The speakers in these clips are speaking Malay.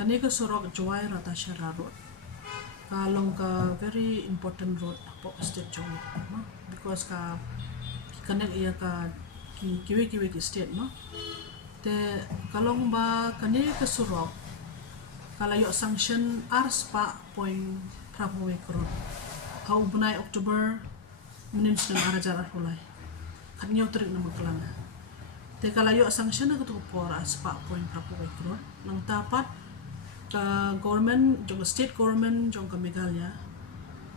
Kani ka surok juai rata syara road. Kalong ka very important road po state jong, no? Because ka connect iya ka kiwi ki state, no? Te kalong ba kani ka surok kalayo sanction ars pa point Prabowo road. Kau bunai Oktober menim sedang arajar mulai. Kanyo terik na magkalanga. Te kalayo sanction na katupor as pa point Prabowo road. Nang tapat ka government jong state government jong ka Meghalaya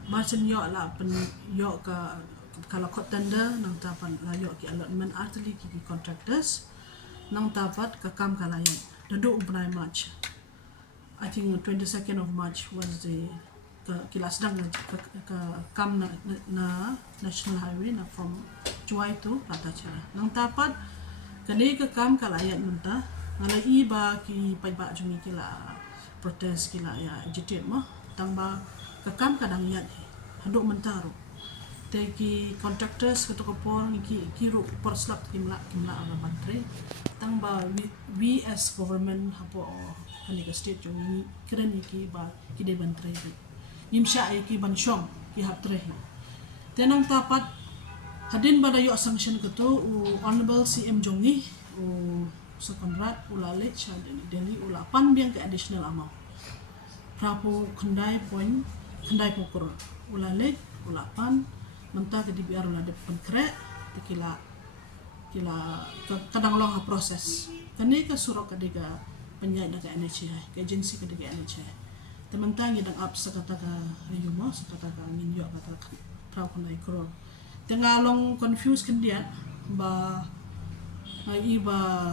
macam yo la pen yo ka kalau kot tender nang tapat la yo ki allotment artily ki contractors nang tapat ka kam kalayan dadu umpanai March. I think 22nd of March was the kilas dang ka kam na national highway na from Juai to Ratachara. Nang tapat kani ka kam kalayan munta ngalai ba ki paiba jumi kila protes kila ya agitate mah tamba kakam kadang yat handuk mentaro te ki contractors ketuk por ki kiru perslap kimla ala bantre tamba we as government hapo kani ka state jong keren ki ba ki de bantre nimsha ki banshom ki hatre tenang tapat hadin badayo sanction ketu honorable CM jongi Sekonrat ulale chadeni Delhi ulapan biang ke additional amount. Prapo kendai point kendai pokor ulale ulapan mentah ke DBR ulade penkre tekila kila kadang long proses. Kani ke surok kedega penyai ke NHI ke agensi kedega NHI. Tementang yang up sekata ka riyumo sekata ka nginyo kata prapo kendai kro. Tengalong confuse kendian ba iba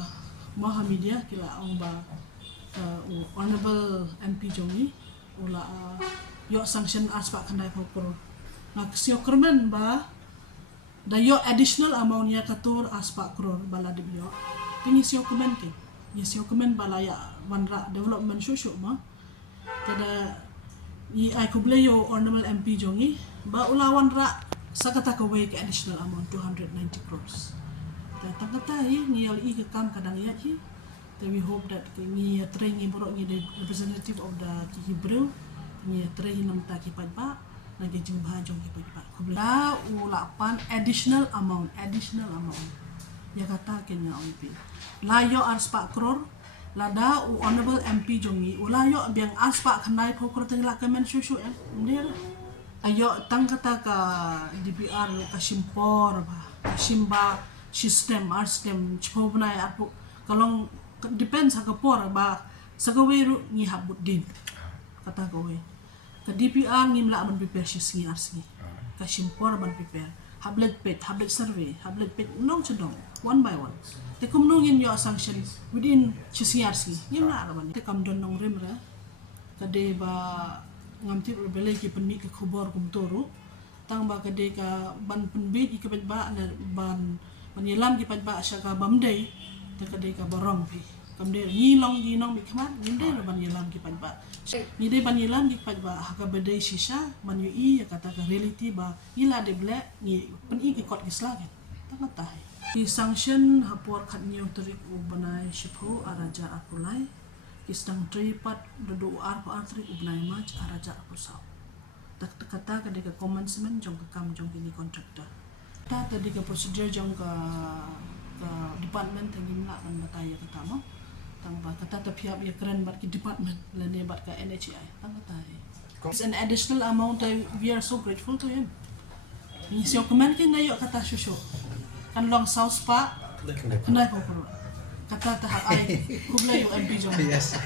Mahamedia kila ang ba honorable MP jongi ula yo sanction aspa kandai popor nak sio kermen ba da yo additional amount ya katur aspa kror bala de yo pini sio kermen ke ya sio kermen bala ya wanra development shushu ma tada I kuble yo honorable MP jongi ba ula wanra sakata ka way ke additional amount 290 crores. Tangkatai ngiyal ke kam kadang yat hi. We hope that ngi train ngi borok ngi the representative of the Hebrew ngi train nam ta ki pa na ge jing ba jong ki pa. Kubla ulapan additional amount. Ya kata kenya MP. La yo arspa kror lada honorable MP jongi ula yo biang arspa khandai phokor tengla kemen susu ndir. Ayo tangkata ka DPR ka simpor ba. Simba system chpobnai apu kalong depends sa kapor ba sa gaweru ngi habut din kata gawe ka DPR ngi mla man prepare si arsi ka simpor man prepare hablet survey nong chedong one by one te kumnungin yo sanction within CRC ngi mla man te kam don nong rimra kade ba ngamti rebele ki penmi ke khubor kumtoro tang ba kade ka ban penbit ikabet ba na ban Panyelam di pad ba siya ka bamday takade ka barong pi kamde ngilong mi kamat nginde no panyelam di pad ba ngide panyelam di pad ba haka baday sisa manyu I kata ka reality ba ila de ble ngi pen ki kot gislaget tamatay di sanction hapor khat niyo turik ubanay shipho araja apulai kisdang tripat dodo ar pa artrik ubnay match araja apusaw tak kata kade ka commencement jong ka kam jong kini contractor tadi ke prosedur jong ke department tengin nak kan bataya kita mo tang ba kata tapi ya keren bat ki department lene bat ke NHI tang bataya it's an additional amount we are so grateful to him ni sio comment kin nayo kata susu kan long sauce pa kenai popor kata tahap ai kubla yo MP jong yes